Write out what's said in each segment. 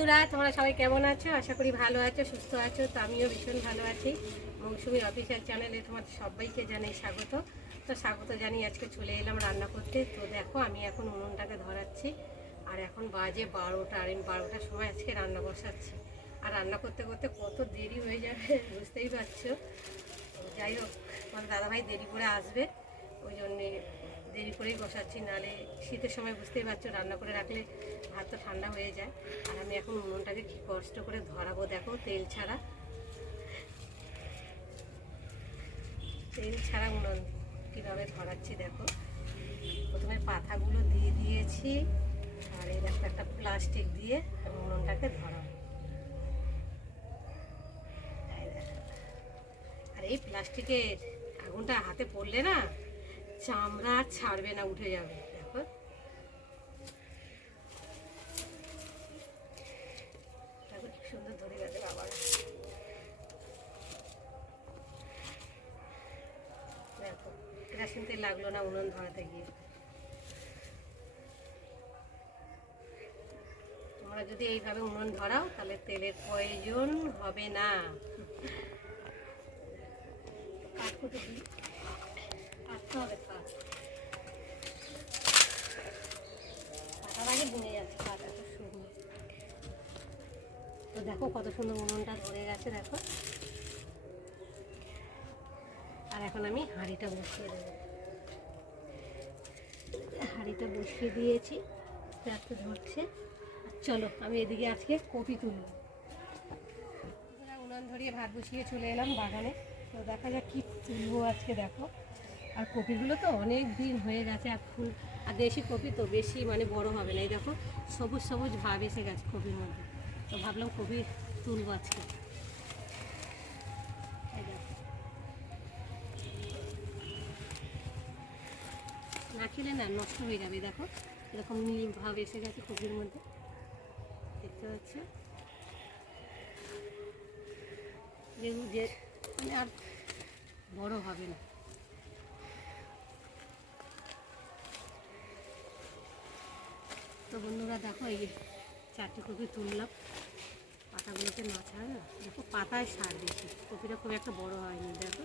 বন্ধুরা, তোমরা সবাই কেমন আছো? আশা করি ভালো আছো, সুস্থ আছো। তো আমিও ভীষণ ভালো আছি। মৌসুমী অফিসিয়াল চ্যানেলে তোমাদের সবাইকে জানাই স্বাগত। তো স্বাগত জানিয়ে আজকে চলে এলাম রান্না করতে। তো দেখো, আমি এখন উনুনটাকে ধরাচ্ছি। আর এখন বাজে 12টা, আর আমি 12টার সময় আজকে রান্না বসাচ্ছি। আর রান্না করতে করতে কত দেরি হয়ে যাবে বুঝতেই পারছো। যাই হোক, আমার দাদাভাই দেরি করে আসবে, ওই জন্যে দেরি করেই বসাচ্ছি। নাহলে শীতের সময় বুঝতেই পারছো, রান্না করে রাখলে ভাত তো ঠান্ডা হয়ে যায়। আর আমি এখন উনুনটাকে কী কষ্ট করে ধরাবো দেখো, তেল ছাড়া উনুন কীভাবে ধরাচ্ছি দেখো। প্রথমে পাতাগুলো দিয়ে দিয়েছি, আর এই দেখো একটা প্লাস্টিক দিয়ে আমি উনুনটাকে ধরাবো। আর এই প্লাস্টিকের আগুনটা হাতে পড়লে না, চামড়া আর ছাড়বে না, উঠে যাবে। দেখো, দেখো কি সুন্দর ধরে গেছে বাবা। দেখো, কেরাসিন তেল লাগলো না উনুন ধরাতে গিয়ে। তোমরা যদি এইভাবে উনুন ধরাও, তাহলে তেলের প্রয়োজন হবে না। কাঠকুটো দিই, কাটতে হবে। কাটার আগে ভেঙে যাচ্ছে, কাটা তো শুকনো। তো দেখো কত সুন্দর উনুনটা ধরে গেছে দেখো। আর এখন আমি হাঁড়িটা বসিয়ে দেবো। হাঁড়িটা বসিয়ে দিয়েছি, আস্তে আস্তে ধরছে। চলো, আমি এদিকে আজকে কপি তুলব। উনান ধরিয়ে ভাত বসিয়ে চলে এলাম বাগানে। তো দেখা যাক কী তুলবো আজকে দেখো। আর কপিগুলো তো অনেক দিন হয়ে গেছে, আর ফুল, আর দেশি কপি তো বেশি মানে বড় হবে না। এই দেখো সবুজ সবুজ ভাব এসে গেছে কপির মধ্যে। তো ভাবলাম কপি তুলবো আজকে। এই দেখো, না খেলে না নষ্ট হয়ে যাবে। দেখো এরকম নীল ভাব এসে গেছে কপির মধ্যে, দেখতে পাচ্ছ। যেগুলো যে মানে আর বড় হবে না। তো বন্ধুরা দেখো, এই 4টে কপি তুললাম। পাতাগুলোকে না ছাড়া না, দেখো পাতায় সার বেশি, কপিটা খুব একটা বড় হয়নি। দেখো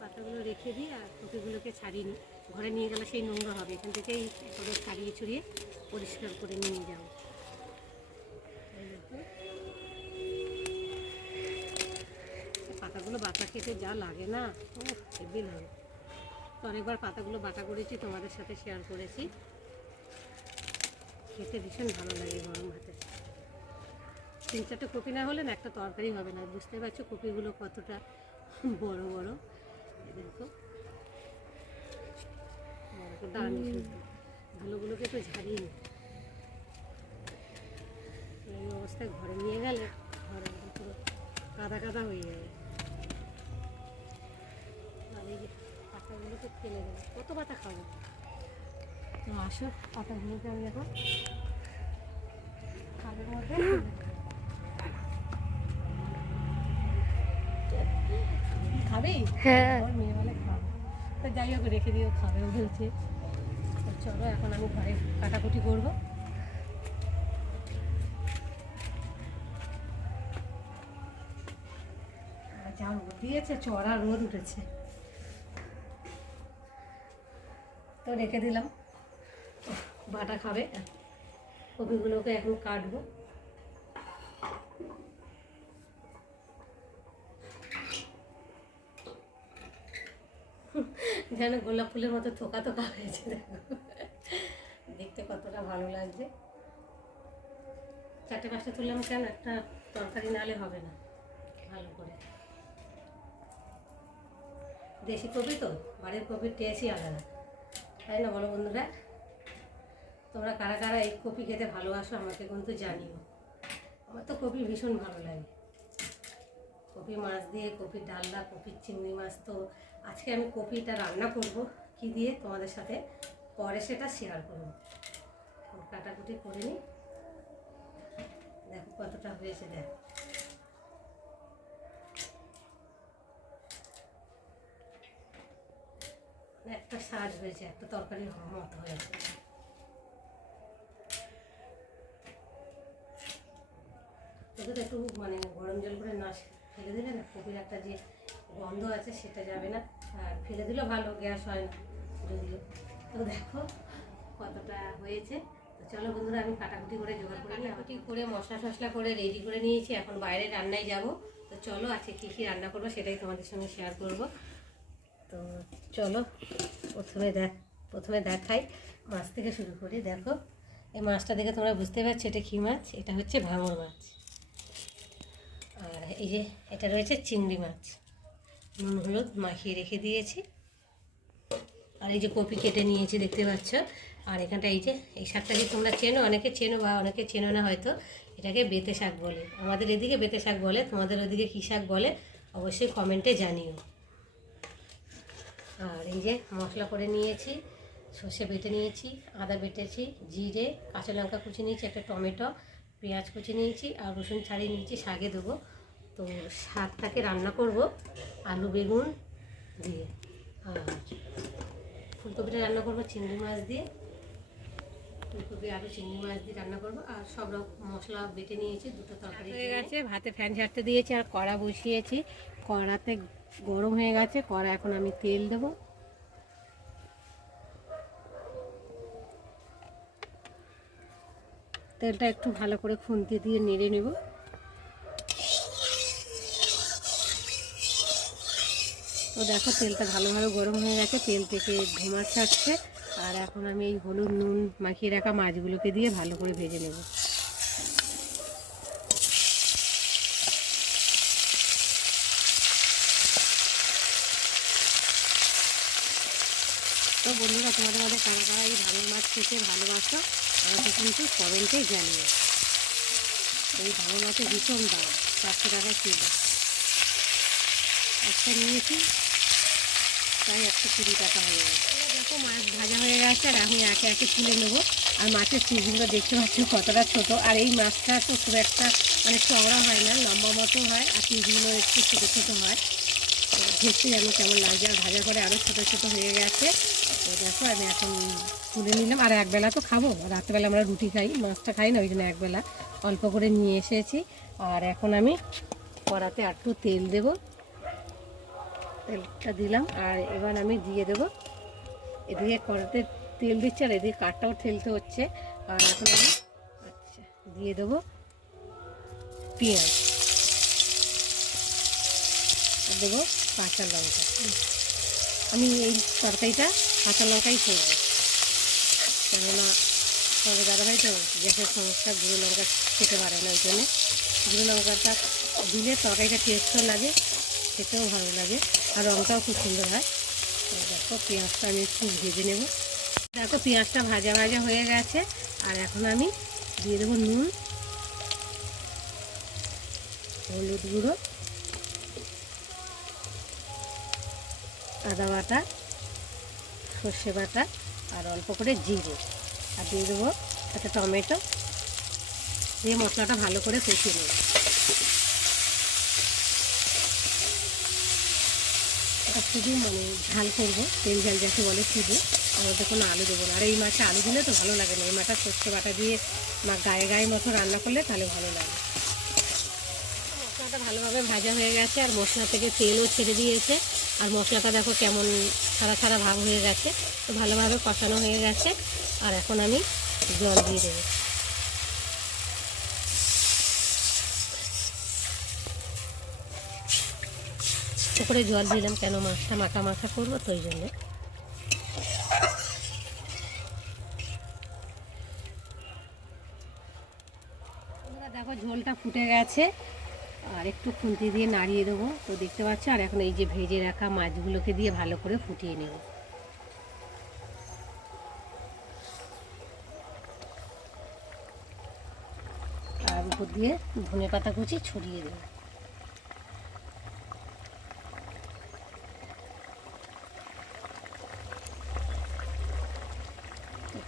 পাতাগুলো রেখে দিই, আর কপিগুলোকে ছাড়িয়ে নিই। ঘরে নিয়ে গেলে সেই নোংরা হবে, এখান থেকেই এভাবে ছাড়িয়ে ছড়িয়ে পরিষ্কার করে নিয়ে যাব। পাতাগুলো বাটা খেতে যা লাগে না, ও হেভি লাগে। তো অনেকবার পাতাগুলো বাটা করেছি, তোমাদের সাথে শেয়ার করেছি। খেতে ভীষণ ভালো লাগে গরম ভাতে। 3-4টে কপি না হলে না একটা তরকারি হবে না। বুঝতে পারছো কপিগুলো কতটা বড় বড়। দেখো দাঁড়ানি শুদ্ধ ধুলোগুলোকে তো ঝাড়িয়ে নি। এই অবস্থায় ঘরে নিয়ে গেলে ঘরে পুরো কাদা কাদা হয়ে যাবে। আর এই যে পাতাগুলোকে ফেলে দেবে, কত পাতা খাবো। তো আসো, পাতাগুলোকে আমি এখন খালের মধ্যে খাবে। হ্যাঁ, মেয়ে বলে খাবে। তো যাই হোক, রেখে দিও, খাবেও বলছে। তো চলো, এখন আমি ঘরে কাটাকুটি করবো। যা রোদ দিয়েছে, চড়া রোদ উঠেছে। তো রেখে দিলাম, বাটা খাবে। কপিগুলোকে এখন কাটবো। যেন গোলাপ ফুলের মতো থোকা থোকা হয়েছে, দেখো দেখতে কতটা ভালো লাগছে। 4টে-5টে তুললাম কেন, একটা তরকারি নালে হবে না ভালো করে। দেশি কপি তো, বাড়ির কপির টেস্টই আলাদা, তাই না বলো বন্ধুরা? তোমরা কারা কারা এই কপি খেতে ভালোবাসো আমাকে কিন্তু জানিও। আমার তো কপি ভীষণ ভালো লাগে। কপি মাছ দিয়ে, কপির ডালনা, কপির চিংড়ি মাছ। তো আজকে আমি কপিটা রান্না করব কি দিয়ে তোমাদের সাথে পরে সেটা শেয়ার করব। কাটাকুটি করে নিই। দেখো কতটা হয়েছে, দেখো একটা সাজ হয়েছে, একটা তরকারি মতো হয়েছে। এতে তো একটু মানে গরম জল করে না ফেলে দিলে না কপির একটা যে গন্ধ আছে সেটা যাবে না, আর ফেলে দিলেও ভালো, গ্যাস হয় না যদিও। তো দেখো কতটা হয়েছে। তো চলো বন্ধুরা, আমি কাটাকুটি করে জোগাড় করে নিই, কাটাকুটি করে মশলা টশলা করে রেডি করে নিয়েছি। এখন বাইরে রান্নায় যাব। তো চলো আজকে কী কী রান্না করবো সেটাই তোমাদের সঙ্গে শেয়ার করব। তো চলো প্রথমে দেখাই, মাছ থেকে শুরু করি। দেখো এই মাছটা দেখে তোমরা বুঝতে পারছো এটা কী মাছ। এটা হচ্ছে ভাঙর মাছ। আর এই যে এটা রয়েছে চিংড়ি মাছ, নুন হলুদ মাখিয়ে রেখে দিয়েছি। আর এই যে কপি কেটে নিয়েছি দেখতে পাচ্ছ। আর এখানটা এই যে এই শাকটা যে তোমরা চেনো, অনেকে চেনো বা অনেকে চেনো না হয়তো, এটাকে বেতে শাক বলে। আমাদের এদিকে বেতে শাক বলে, তোমাদের ওদিকে কী শাক বলে অবশ্যই কমেন্টে জানিও। আর এই যে মশলা করে নিয়েছি, সর্ষে বেটে নিয়েছি, আদা বেটেছি, জিরে, কাঁচা লঙ্কা কুচি নিয়েছি, একটা টমেটো, পেঁয়াজ কুচি নিয়েছি, আর রসুন ছাড়িয়ে নিয়েছি শাকে দেবো। তো শাকটাকে রান্না করব আলু বেগুন দিয়ে, আর ফুলকপিটা রান্না করবো চিংড়ি মাছ দিয়ে। ফুলকপি আলু চিংড়ি মাছ দিয়ে রান্না করবো। আর সব রকম মশলা বেটে নিয়েছি, দুটো তরকারি হয়ে গেছে। ভাতে ফ্যান ঝাড়তে দিয়েছি আর কড়া বসিয়েছি। কড়াতে গরম হয়ে গেছে কড়া, এখন আমি তেল দেবো। তেলটা একটু ভালো করে খুন্তি দিয়ে নেড়ে নেব। তো দেখো তেলটা ভালোভাবে গরম হয়ে গেছে, তেল থেকে ধোঁয়া ছাড়ছে। আর এখন আমি এই হলুদ নুন মাখিয়ে রাখা মাছগুলোকে দিয়ে ভালো করে ভেজে নেব। তো বন্ধুরা, তোমাদের মধ্যে কারা কারা এই ভাঙর মাছ খেতে ভালোবাসো আমাকে কিন্তু কমেন্টে জানিয়ে। এই ভাঙর মাছের ভীষণ দাম, 400 টাকা কিলো। একটা নিয়েছি প্রায় 120 টাকা হয়ে গেছে। দেখো মাছ ভাজা হয়ে গেছে, আর আমি একে একে তুলে নেবো। আর মাছের পিসগুলো দেখতে পাচ্ছি কতটা ছোটো। আর এই মাছটা তো খুব একটা মানে চওড়া হয় না, লম্বা মতো হয়, আর পিসগুলো একটু ছোটো ছোটো হয়। তো দেখতে যেন কেমন লাগছে, আর ভাজা করে আরও ছোটো ছোটো হয়ে গেছে। তো দেখো আমি এখন তুলে নিলাম। আর একবেলা তো খাবো, রাত্রেবেলা আমরা রুটি খাই, মাছটা খাই না, ওই জন্য একবেলা অল্প করে নিয়ে এসেছি। আর এখন আমি কড়াতে একটু তেল দেবো, তেলটা দিলাম। আর এবার আমি দিয়ে দেবো, এদিকে কড়াতে তেল দিচ্ছে আর এদিকে কাঠটাও ঠেলতে হচ্ছে। আর এখন আমি দিয়ে দেবো পেঁয়াজ, আর দেবো কাঁচা লঙ্কা। আমি এই তরকারিটা কাঁচা লঙ্কাই করবো, কেননা আমাদের দাদাভাই তো গ্যাসের সমস্যা, গুঁড়ো লঙ্কা খেতে পারে না, ওই জন্যে গুঁড়ো লঙ্কাটা দিলে তরকারিটা টেস্টও লাগে, খেতেও ভালো লাগে, আর রঙটাও খুব সুন্দর হয়। তো দেখো পেঁয়াজটা আমি একটু ভেজে নেব। দেখো পেঁয়াজটা ভাজা ভাজা হয়ে গেছে। আর এখন আমি দিয়ে দেবো নুন, হলুদ গুঁড়ো, আদা বাটা, সর্ষে বাটা, আর অল্প করে জিরে, আর দিয়ে দেবো একটা টমেটো, দিয়ে মশলাটা ভালো করে কষিয়ে নেব। এটা শুধু মানে ঝাল করবো, তেল ঝাল যাকে বলে শুধু, আমাদের কোনো আলু দেবো না। আর এই মাছে আলু দিলে তো ভালো লাগে না, এই মাছটা সর্ষে বাটা দিয়ে গায়ে গায়ে মতো রান্না করলে তাহলে ভালো লাগে। মশলাটা ভালোভাবে ভাজা হয়ে গেছে, আর মশলা থেকে তেলও ছেড়ে দিয়েছে। আর মশলাটা দেখো কেমন ছাড়া ছাড়া ভাব হয়ে গেছে, তো ভালোভাবে কষানো হয়ে গেছে। আর এখন আমি জল দিয়ে দেবো। করে জল দিলাম, কেন মাছটা মাখা মাখা করবো তো ওই জন্যে। দেখো ঝোলটা ফুটে গেছে, আর একটু খুন্তি দিয়ে নাড়িয়ে দেবো। তো দেখতে পাচ্ছ, আর এখন এই যে ভেজে রাখা মাছগুলোকে দিয়ে ভালো করে ফুটিয়ে নেব। আর উপর দিয়ে ধনে পাতা কুচি ছড়িয়ে দেবো।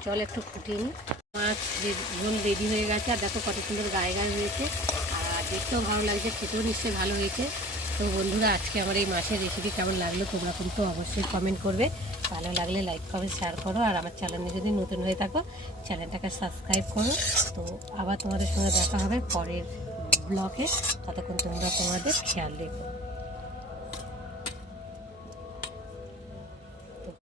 চল একটু ফুটিয়ে নিই। মাছ ঝোল রেডি হয়ে গেছে, আর দেখো কত সুন্দর গায়ে গায়ে হয়েছে, আর দেখতেও ভালো লাগছে, খেতেও নিশ্চয়ই ভালো হয়েছে। তো বন্ধুরা, আজকে আমার এই মাছের রেসিপি কেমন লাগলো তোমরা কিন্তু অবশ্যই কমেন্ট করবে। ভালো লাগলে লাইক কমেন্ট শেয়ার করো, আর আমার চ্যানেলে যদি নতুন হয়ে থাকো চ্যানেলটাকে সাবস্ক্রাইব করো। তো আবার তোমাদের সঙ্গে দেখা হবে পরের ব্লগে। ততক্ষণ তোমরা তোমাদের খেয়াল রেখো।